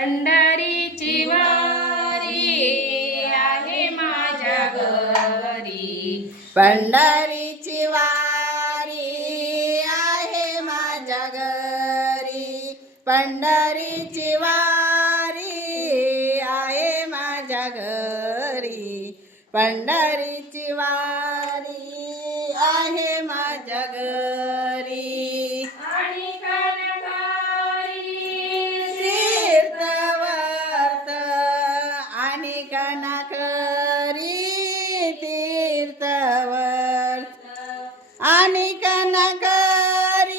पंढरीची वारी आहे माझ्या घरी. पंढरीची वारी आहे माझ्या घरी. पंढरीची वारी आहे माझ्या घरी. पंढरीची वारी आहे माझ्या घरी. आणि कनकरी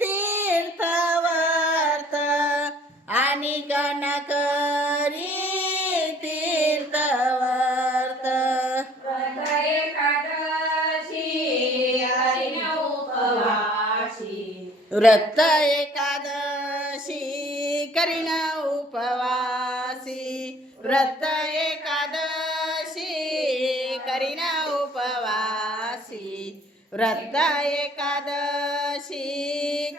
तीर्थवर्त. आणि कनकरी तीर्थवर्त. व्रत एकादशी हरिण उपवासी. व्रत વ્રતા એકાદશી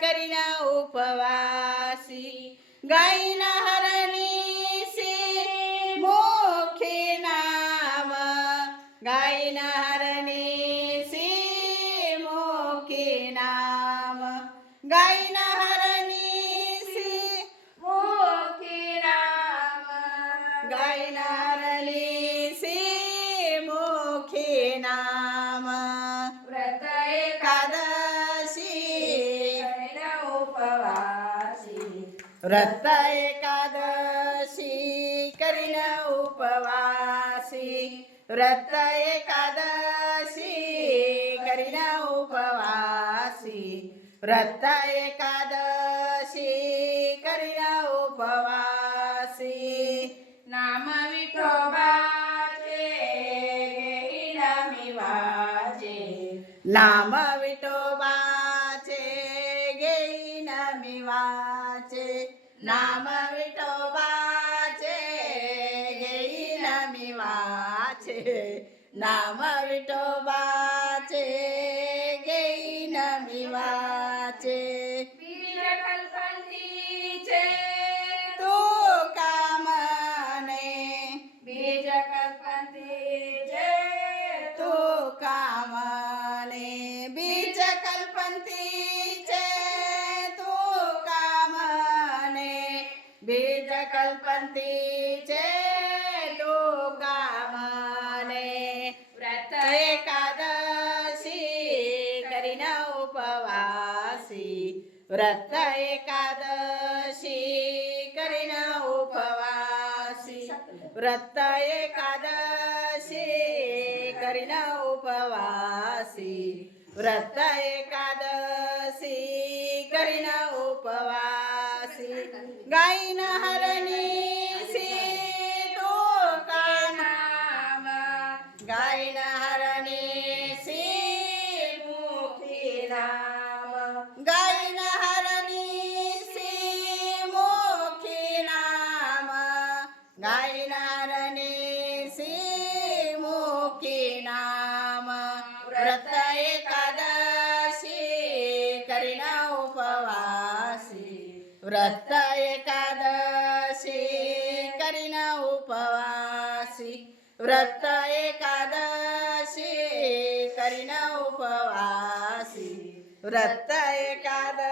કરીના ઉપવાસી. ગાયના હરણી સી મુખી નામ. ગાયના હરણી સી મુખી નામ. ગાયના હરણી સી નામ. ગાયના व्रत एकादशी करीन उपवासी. व्रत एकादशी करीन उपवासी. व्रत एकादशी करीन उपवासी. नाम विठोबाचे घेईन मी वाजे नाम विठोबा નામ વિઠોબા છે ગઈ નામી વાચે. નામ વિઠોબા છે ગઈ નામી વાચે. કલ્પંતી છે મને વ્રત એકાદશી કરીને ઉપવાસી. વ્રત એકાદશી કરીને ઉપવાસી. વ્રત એકાદશી કરીને ઉપવાસી. વ્રત એકાદશી કરીને ઉપવાસી. ગાયના व्रत एकादशी करीन उपवासी. व्रत एकादशी करीन उपवासी. व्रत एकादशी